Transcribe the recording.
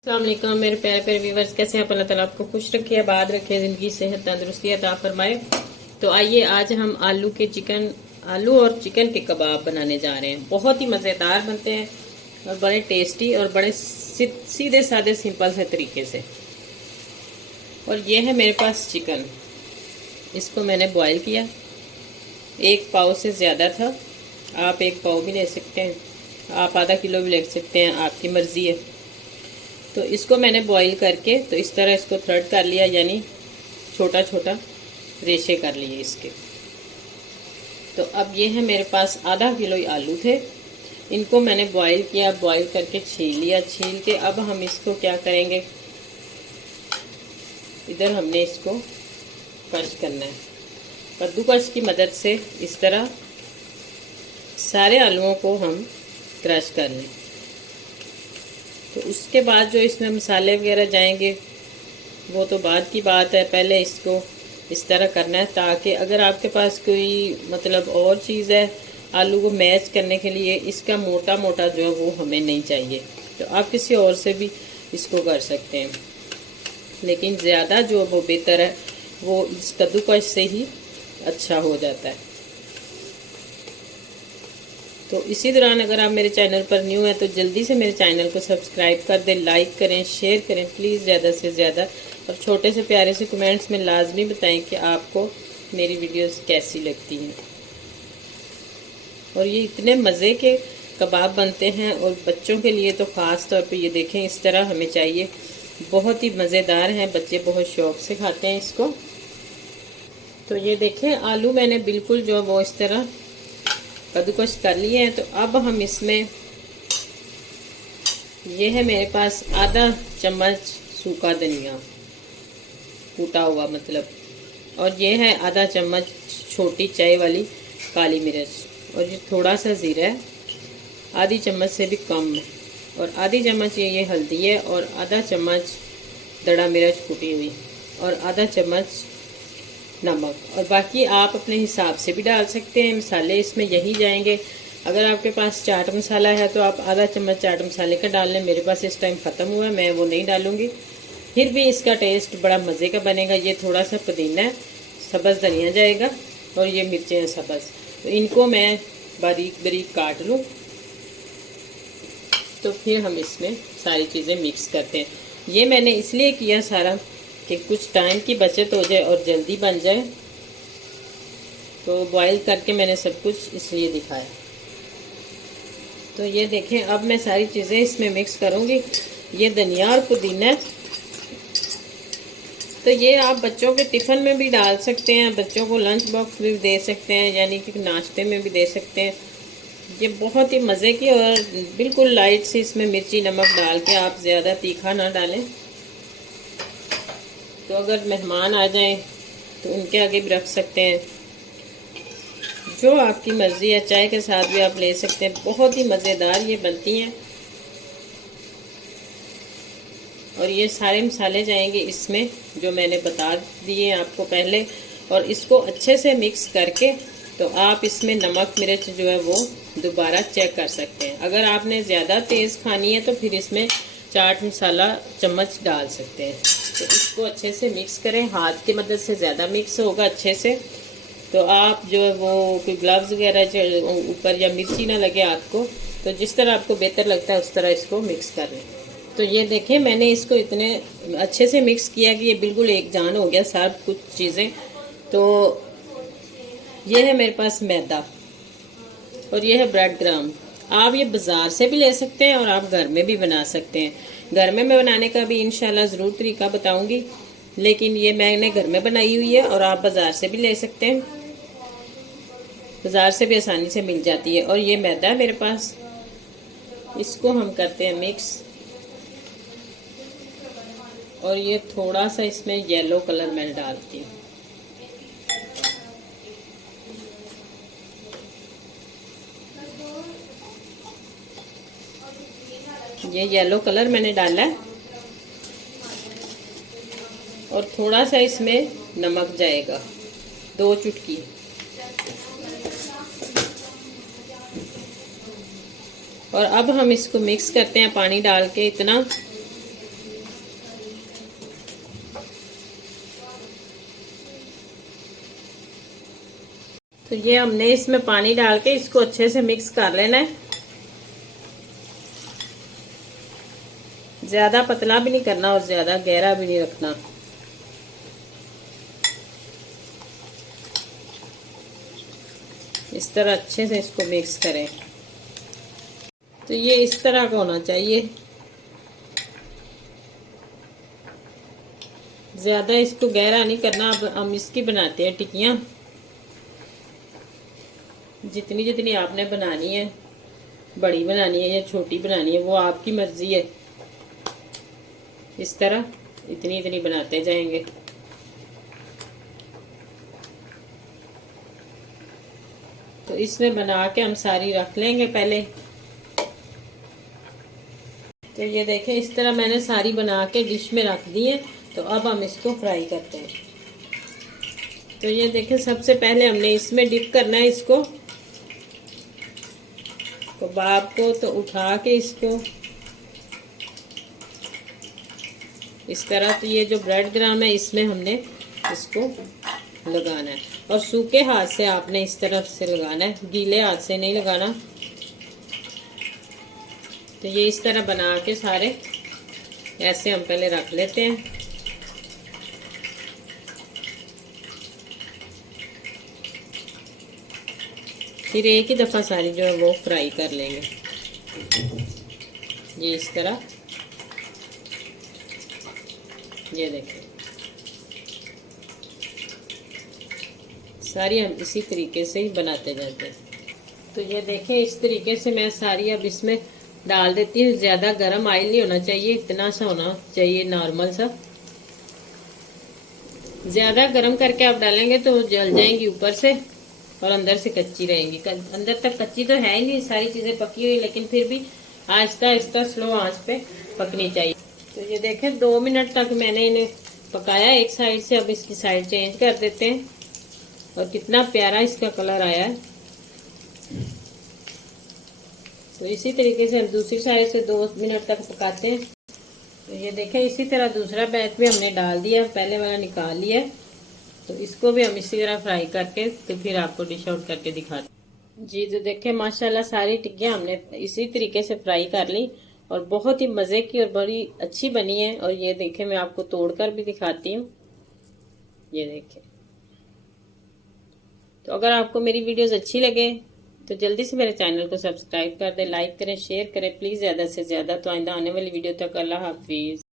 अस्सलाम वालेकुम मेरे प्यारे प्यारे व्यूवर्स, कैसे हैं आप? अल्लाह ताला आपको खुश रखे, आबाद रखे, जिंदगी सेहत तंदुरुस्ती अता फरमाए। तो आइए आज हम आलू और चिकन के कबाब बनाने जा रहे हैं। बहुत ही मज़ेदार बनते हैं और बड़े टेस्टी और बड़े सीधे साधे सिंपल से तरीके से। और ये है मेरे पास चिकन, इसको मैंने बॉईल किया। एक पाव से ज़्यादा था, आप एक पाव भी ले सकते हैं, आप आधा किलो भी ले सकते हैं, आपकी मर्ज़ी है। तो इसको मैंने बॉईल करके तो इस तरह इसको थ्रेड कर लिया, यानी छोटा छोटा रेशे कर लिए इसके। तो अब ये है मेरे पास आधा किलो आलू थे, इनको मैंने बॉईल किया, बॉईल करके छील लिया। छील के अब हम इसको क्या करेंगे, इधर हमने इसको क्रश करना है। कद्दूकस की मदद से इस तरह सारे आलूओं को हम क्रश कर लें। तो उसके बाद जो इसमें मसाले वगैरह जाएंगे वो तो बाद की बात है, पहले इसको इस तरह करना है ताकि अगर आपके पास कोई मतलब और चीज़ है आलू को मैच करने के लिए, इसका मोटा मोटा जो है वो हमें नहीं चाहिए। तो आप किसी और से भी इसको कर सकते हैं, लेकिन ज़्यादा जो वो बेहतर है वो इस कद्दूकस से ही अच्छा हो जाता है। तो इसी दौरान अगर आप मेरे चैनल पर न्यू हैं तो जल्दी से मेरे चैनल को सब्सक्राइब कर दें, लाइक करें, शेयर करें प्लीज़ ज़्यादा से ज़्यादा, और छोटे से प्यारे से कमेंट्स में लाजमी बताएं कि आपको मेरी वीडियोस कैसी लगती हैं। और ये इतने मज़े के कबाब बनते हैं और बच्चों के लिए तो ख़ास तौर पे ये देखें इस तरह हमें चाहिए, बहुत ही मज़ेदार हैं, बच्चे बहुत शौक़ से खाते हैं इसको। तो ये देखें आलू मैंने बिल्कुल जो वो इस तरह कद्दूकस कर लिए हैं। तो अब हम इसमें, ये है मेरे पास आधा चम्मच सूखा धनिया कूटा हुआ मतलब, और ये है आधा चम्मच छोटी चाय वाली काली मिर्च, और ये थोड़ा सा ज़ीरा है, आधी चम्मच से भी कम है, और आधी चम्मच ये हल्दी है, और आधा चम्मच दड़ा मिर्च कुटी हुई, और आधा चम्मच नमक, और बाकी आप अपने हिसाब से भी डाल सकते हैं। मसाले इसमें यही जाएंगे। अगर आपके पास चाट मसाला है तो आप आधा चम्मच चाट मसाले का डाल लें, मेरे पास इस टाइम ख़त्म हुआ है, मैं वो नहीं डालूँगी, फिर भी इसका टेस्ट बड़ा मज़े का बनेगा। ये थोड़ा सा पुदीना है, सब्ज़ धनिया जाएगा, और ये मिर्चें हैं सब्ज़, तो इनको मैं बारीक बारीक काट लूँ। तो फिर हम इसमें सारी चीज़ें मिक्स करते हैं। ये मैंने इसलिए किया सारा कि कुछ टाइम की बचत हो जाए और जल्दी बन जाए, तो बॉईल करके मैंने सब कुछ इसलिए दिखाया। तो ये देखें अब मैं सारी चीज़ें इसमें मिक्स करूँगी। ये धनिया और पुदीना, तो ये आप बच्चों के टिफ़िन में भी डाल सकते हैं, बच्चों को लंच बॉक्स भी दे सकते हैं, यानी कि नाश्ते में भी दे सकते हैं। ये बहुत ही मज़े की, और बिल्कुल लाइट सी इसमें मिर्ची नमक डाल के, आप ज़्यादा तीखा ना डालें। तो अगर मेहमान आ जाएं तो उनके आगे भी रख सकते हैं, जो आपकी मर्ज़ी है, चाय के साथ भी आप ले सकते हैं। बहुत ही मज़ेदार ये बनती हैं। और ये सारे मसाले जाएंगे इसमें जो मैंने बता दिए आपको पहले, और इसको अच्छे से मिक्स करके तो आप इसमें नमक मिर्च जो है वो दोबारा चेक कर सकते हैं। अगर आपने ज़्यादा तेज़ खानी है तो फिर इसमें चाट मसाला चम्मच डाल सकते हैं। तो इसको अच्छे से मिक्स करें, हाथ की मदद से ज़्यादा मिक्स होगा अच्छे से। तो आप जो है वो कोई ग्लव्स वगैरह ऊपर, या मिर्ची ना लगे हाथ को, तो जिस तरह आपको बेहतर लगता है उस तरह इसको मिक्स कर लें। तो ये देखें मैंने इसको इतने अच्छे से मिक्स किया कि ये बिल्कुल एक जान हो गया सब कुछ चीज़ें। तो ये है मेरे पास मैदा, और ये है ब्रेड ग्राम। आप ये बाज़ार से भी ले सकते हैं और आप घर में भी बना सकते हैं। घर में मैं बनाने का भी इंशाल्लाह ज़रूर तरीका बताऊंगी, लेकिन ये मैंने घर में बनाई हुई है, और आप बाज़ार से भी ले सकते हैं, बाज़ार से भी आसानी से मिल जाती है। और ये मैदा है मेरे पास, इसको हम करते हैं मिक्स, और ये थोड़ा सा इसमें येलो कलर मैं डालती हूँ। ये येलो कलर मैंने डाला है, और थोड़ा सा इसमें नमक जाएगा, 2 चुटकी। और अब हम इसको मिक्स करते हैं पानी डाल के इतना तो ये हमने इसमें पानी डाल के इसको अच्छे से मिक्स कर लेना है। ज्यादा पतला भी नहीं करना और ज्यादा गहरा भी नहीं रखना। इस तरह अच्छे से इसको मिक्स करें। तो ये इस तरह का होना चाहिए। ज्यादा इसको गहरा नहीं करना। अब हम इसकी बनाते हैं टिक्कियाँ। जितनी जितनी आपने बनानी है, बड़ी बनानी है या छोटी बनानी है, वो आपकी मर्जी है। इस तरह इतनी इतनी बनाते जाएंगे। तो इसमें बना के हम सारी रख लेंगे पहले। तो ये देखें, इस तरह मैंने सारी बना के डिश में रख दी है। तो अब हम इसको फ्राई करते हैं। तो ये देखें, सबसे पहले हमने इसमें डिप करना है इसको, कबाब को। तो उठा के इसको इस तरह, तो ये जो ब्रेड ग्राम है इसमें हमने इसको लगाना है। और सूखे हाथ से आपने इस तरफ से लगाना है, गीले हाथ से नहीं लगाना। तो ये इस तरह बना के सारे ऐसे हम पहले रख लेते हैं। फिर एक ही दफ़ा सारी जो है वो फ्राई कर लेंगे। ये इस तरह, ये देखें, सारी हम इसी तरीके से ही बनाते जाते हैं। तो ये देखें, इस तरीके से मैं सारी अब इसमें डाल देती हूँ। ज़्यादा गर्म ऑयल नहीं होना चाहिए, इतना सा होना चाहिए नॉर्मल सा। ज़्यादा गर्म करके आप डालेंगे तो जल जाएंगी ऊपर से और अंदर से कच्ची रहेंगी। अंदर तक कच्ची तो है ही नहीं, सारी चीज़ें पकी हुई, लेकिन फिर भी आहिस्ता आहिस्ता स्लो आंच पे पकनी चाहिए। तो ये देखें, 2 मिनट तक मैंने इन्हें पकाया एक साइड से। अब इसकी साइड चेंज कर देते हैं। और कितना प्यारा इसका कलर आया है। तो इसी तरीके से हम दूसरी साइड से 2 मिनट तक पकाते हैं। तो ये देखें, इसी तरह दूसरा बैच भी हमने डाल दिया, पहले वाला निकाल लिया। तो इसको भी हम इसी तरह फ्राई करके तो फिर आपको डिश आउट करके दिखाते हैं। जी, तो देखें, माशाल्लाह सारी टिक्कियाँ हमने इसी तरीके से फ्राई कर ली और बहुत ही मज़े की और बड़ी अच्छी बनी है। और ये देखें, मैं आपको तोड़कर भी दिखाती हूँ। ये देखें। तो अगर आपको मेरी वीडियोस अच्छी लगे तो जल्दी से मेरे चैनल को सब्सक्राइब कर दें, लाइक करें, शेयर करें प्लीज़ ज़्यादा से ज़्यादा। तो आइंदा आने वाली वीडियो तक अल्लाह हाफिज़।